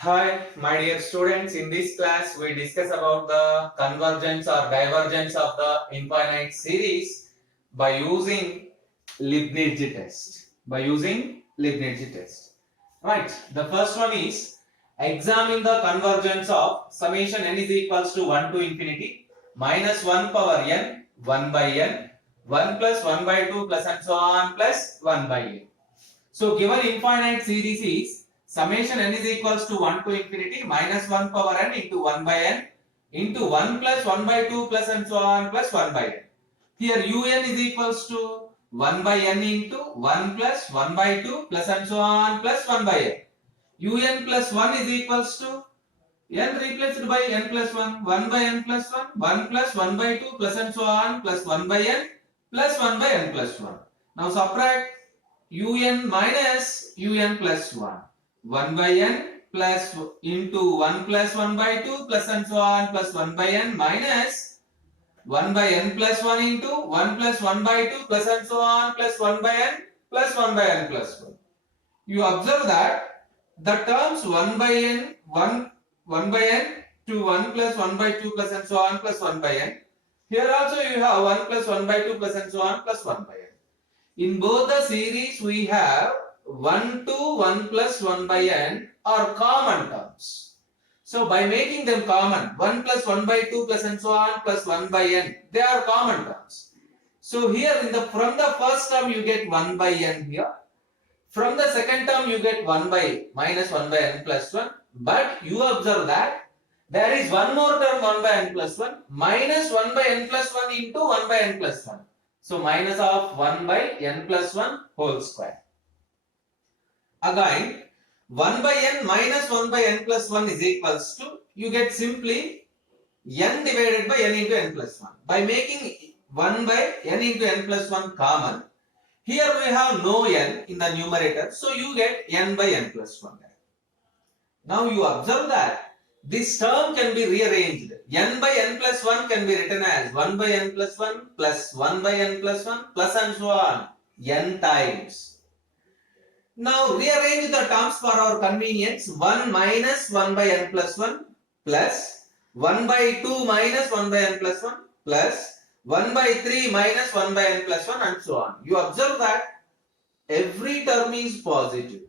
Hi, my dear students. In this class, we discuss about the convergence or divergence of the infinite series by using Leibniz test. Right. The first one is examine the convergence of summation n is equals to 1 to infinity minus 1 power n 1 by n 1 plus 1 by 2 plus and so on plus 1 by n. So given infinite series is summation n is equals to 1 to infinity minus 1 power n into 1 by n into 1 plus 1 by 2 plus and so on plus 1 by n. Here un is equals to 1 by n into 1 plus 1 by 2 plus and so on plus 1 by n. Un plus 1 is equals to n replaced by n plus 1, 1 by n plus 1, 1 plus 1 by 2 plus and so on plus 1 by n plus 1 by n plus 1. Now subtract un minus un plus 1. 1 by n plus into 1 plus 1 by 2 plus and so on plus 1 by n minus 1 by n plus 1 into 1 plus 1 by 2 plus and so on plus 1 by n plus 1 by n plus 1. You observe that the terms 1 by n, 1 by n to 1 plus 1 by 2 plus and so on plus 1 by n. Here also you have 1 plus 1 by 2 plus and so on plus 1 by n. In both the series we have 1 to 1 plus 1 by n are common terms. So by making them common, 1 plus 1 by 2 plus and so on plus 1 by n, they are common terms. So here from the first term you get 1 by n here. From the second term you get 1 by minus 1 by n plus 1. But you observe that there is one more term 1 by n plus 1 minus 1 by n plus 1 into 1 by n plus 1. So minus of 1 by n plus 1 whole square. Again 1 by n minus 1 by n plus 1 is equals to, you get simply n divided by n into n plus 1. By making 1 by n into n plus 1 common, here we have no n in the numerator, so you get n by n plus 1. Now you observe that this term can be rearranged. N by n plus 1 can be written as 1 by n plus 1 plus 1 by n plus 1 plus and so on n times. Now rearrange the terms for our convenience. 1 minus 1 by n plus 1 plus 1 by 2 minus 1 by n plus 1 plus 1 by 3 minus 1 by n plus 1 and so on. You observe that every term is positive.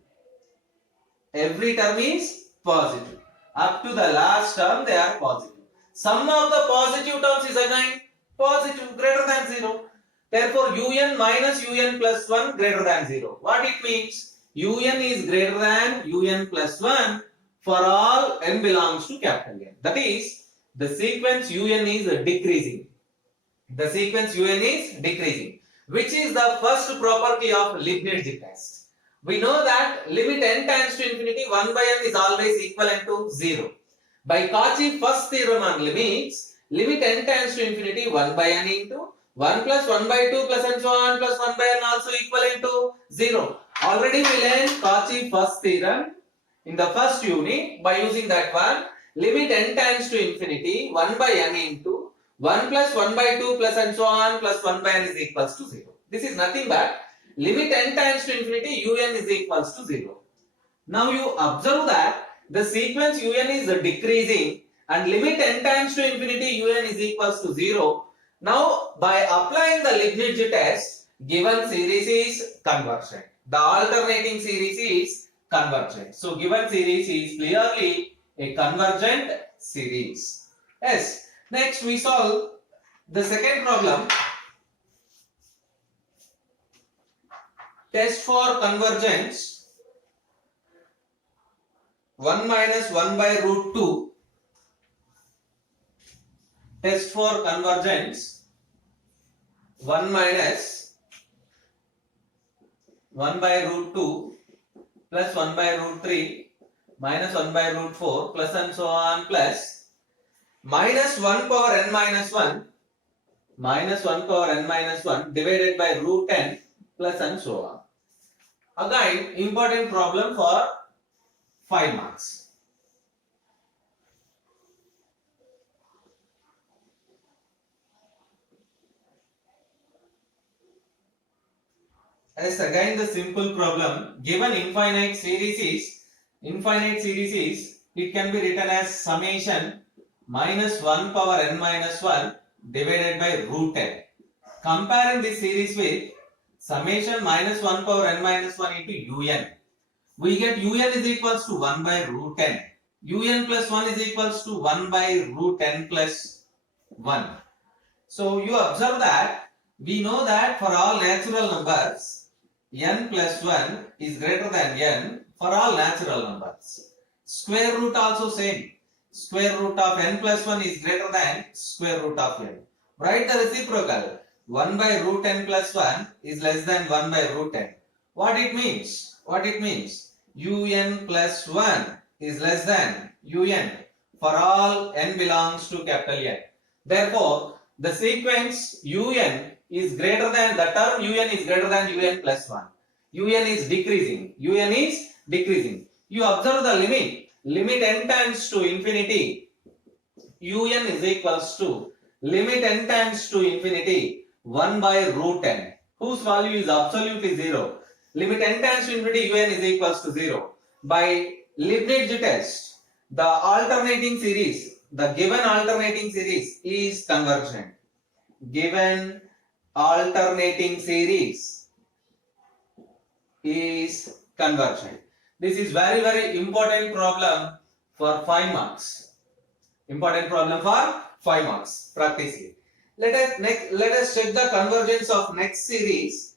Every term is positive. Up to the last term they are positive. Sum of the positive terms is again positive, greater than 0. Therefore un minus un plus 1 greater than 0. What it means? Un is greater than un plus 1 for all n belongs to capital N. That is, the sequence un is decreasing. The sequence un is decreasing, which is the first property of Leibniz test. We know that limit n tends to infinity, 1 by n is always equivalent to 0. By Cauchy's first theorem on limits, limit n tends to infinity, 1 by n into 1 plus 1 by 2 plus and so on plus 1 by n also equivalent to 0. Already we learned Cauchy's first theorem in the first unit. By using that one, limit n tends to infinity, 1 by n into 1 plus 1 by 2 plus and so on plus 1 by n is equals to 0. This is nothing but limit n tends to infinity, un is equals to 0. Now you observe that the sequence un is decreasing and limit n tends to infinity, un is equals to 0. Now by applying the Leibniz test, given series is convergent. The alternating series is convergent. So given series is clearly a convergent series. Yes. Next we solve the second problem. Test for convergence 1 minus 1 by root 2. Test for convergence 1 minus 1 by root 2 plus 1 by root 3 minus 1 by root 4 plus and so on plus minus 1 power n minus 1 minus 1 power n minus 1 divided by root n plus and so on. Again, important problem for 5 marks. As again the simple problem, given infinite series is it can be written as summation minus 1 power n minus 1 divided by root n. Comparing this series with summation minus 1 power n minus 1 into un, we get un is equals to 1 by root n. Un plus 1 is equals to 1 by root n plus 1. So you observe that we know that for all natural numbers n plus 1 is greater than n for all natural numbers. Square root also same. Square root of n plus 1 is greater than square root of n. Write the reciprocal. 1 by root n plus 1 is less than 1 by root n. What it means? What it means? Un plus 1 is less than un for all n belongs to capital N. Therefore, the sequence un is greater than, the term un is greater than un plus 1. Un is decreasing. Un is decreasing. You observe the limit. Limit n tends to infinity. Un is equals to limit n tends to infinity 1 by root n, whose value is absolutely 0. Limit n tends to infinity un is equals to 0. By Leibniz test, the alternating series, the given alternating series is convergent. Given alternating series is convergent. This is very important problem for 5 marks. Important problem for 5 marks. Practice it. Let us check the convergence of next series.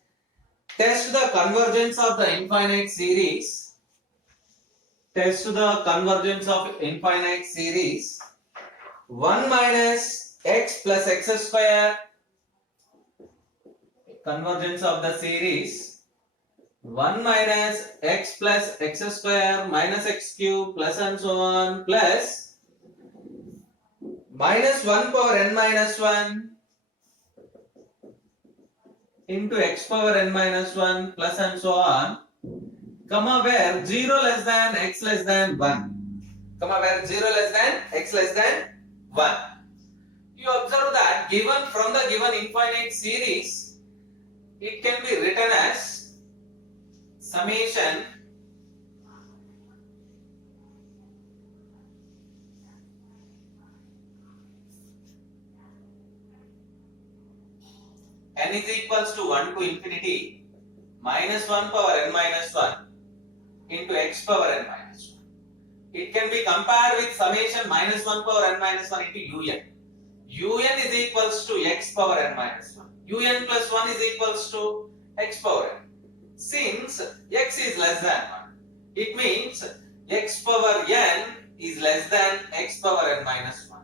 Test the convergence of the infinite series. Test the convergence of infinite series. 1 minus x plus x square. Convergence of the series. 1 minus x plus x square minus x cube plus and so on plus minus 1 power n minus 1 into x power n minus 1 plus and so on, comma where 0 less than x less than 1, comma where 0 less than x less than 1. You observe that given from the given infinite series, it can be written as summation n is equals to 1 to infinity minus 1 power n minus 1 into x power n minus 1. It can be compared with summation minus 1 power n minus 1 into un. Un is equals to x power n minus 1. Un plus 1 is equals to x power n. Since x is less than 1, it means x power n is less than x power n minus 1,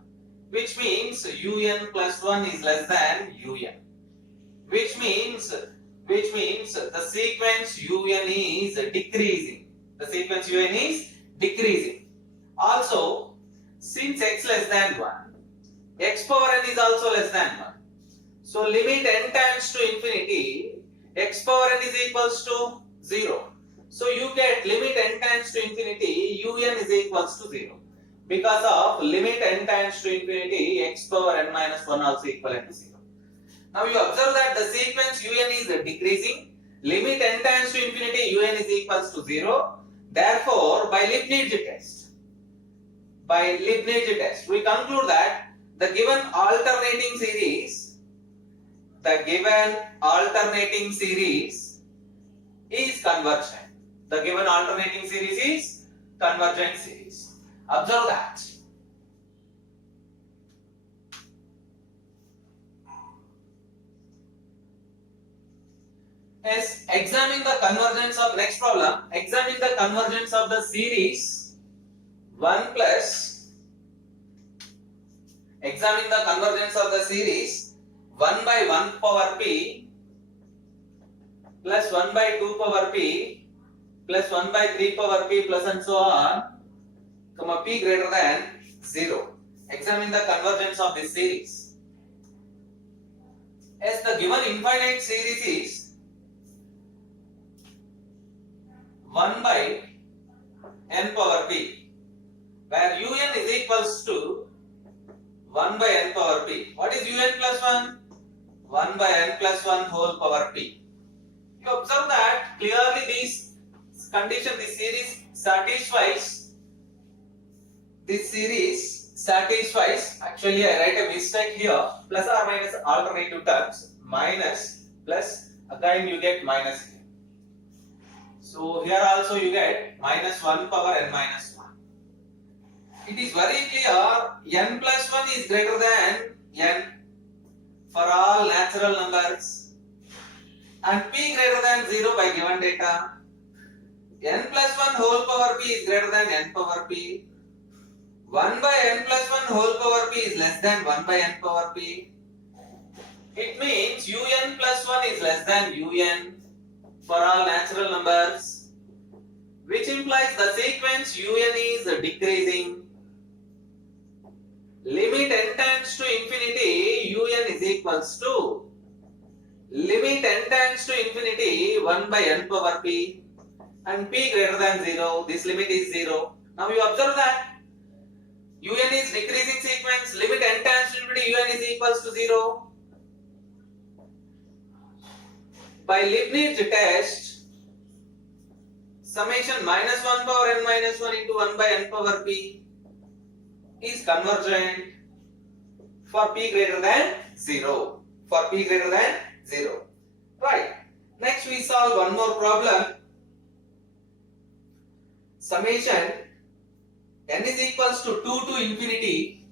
which means un plus 1 is less than un, which means the sequence un is decreasing. The sequence un is decreasing. Also, since x less than 1, x power n is also less than 1. So limit n tends to infinity, x power n is equals to 0. So you get limit n tends to infinity, un is equals to 0. Because of limit n tends to infinity, x power n minus 1 also equivalent to 0. Now you observe that the sequence un is decreasing. Limit n tends to infinity, un is equals to 0. Therefore, by Leibniz test, we conclude that the given alternating series is convergent. The given alternating series is convergent series. Observe that. Yes, examine the convergence of next problem. Examine the convergence of the series 1 plus. Examine the convergence of the series 1 by 1 power p plus 1 by 2 power p plus 1 by 3 power p plus and so on, comma p greater than 0. Examine the convergence of this series. As the given infinite series is 1 by n power p, where un is equals to 1 by n power p. What is un plus 1? 1 by n plus 1 whole power p. You observe that clearly this condition, this series satisfies this series satisfies, actually I write a mistake here, plus or minus alternative terms, minus plus, again you get minus here. So here also you get minus 1 power n minus 1. It is very clear n plus 1 is greater than n for all natural numbers and p greater than 0 by given data. N plus 1 whole power p is greater than n power p. 1 by n plus 1 whole power p is less than 1 by n power p. It means un plus 1 is less than un for all natural numbers, which implies the sequence un is decreasing. Limit n tends to infinity, un is equals to limit n tends to infinity 1 by n power p and p greater than 0. This limit is 0. Now you observe that un is decreasing sequence, limit n tends to infinity, un is equals to 0. By Leibniz test, summation minus 1 power n minus 1 into 1 by n power p is convergent for p greater than 0. For p greater than 0. Right. Next we solve one more problem. Summation n is equals to 2 to infinity.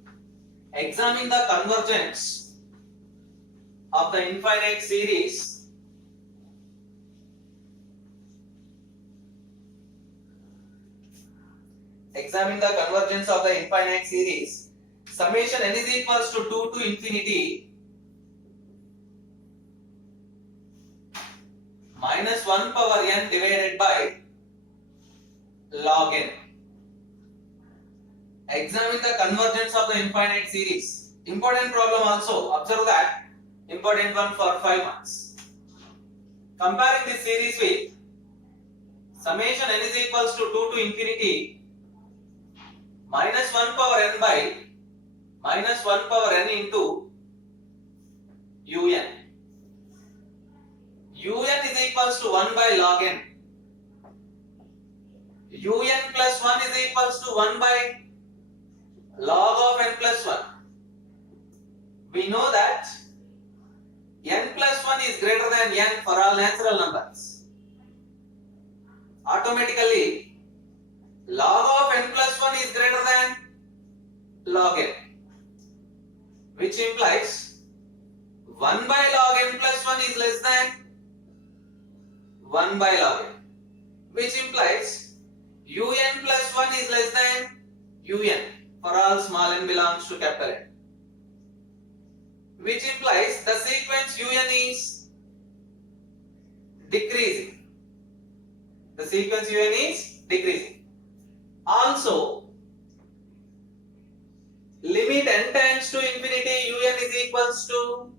Examine the convergence of the infinite series. Examine the convergence of the infinite series. Summation n is equals to 2 to infinity minus 1 power n divided by log n. Examine the convergence of the infinite series. Important problem also. Observe that. Important one for 5 marks. Comparing this series with summation n is equals to 2 to infinity minus 1 power n by minus 1 power n into un. Un is equals to 1 by log n. Un plus 1 is equals to 1 by log of n plus 1. We know that n plus 1 is greater than n for all natural numbers. Automatically, log of n plus 1 is greater than log n, which implies 1 by log n plus 1 is less than 1 by log n, which implies un plus 1 is less than un for all small n belongs to capital N, which implies the sequence un is decreasing. The sequence un is decreasing. Also, limit n tends to infinity, un is equals to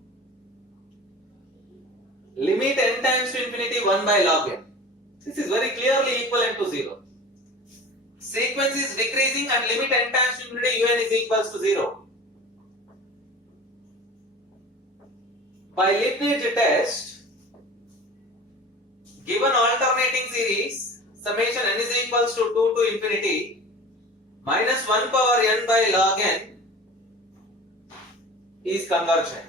limit n tends to infinity 1 by log n. This is very clearly equivalent to 0. Sequence is decreasing and limit n tends to infinity, un is equals to 0. By Leibniz test, given alternating series, summation n is equals to 2 to infinity minus 1 power n by log n is convergent.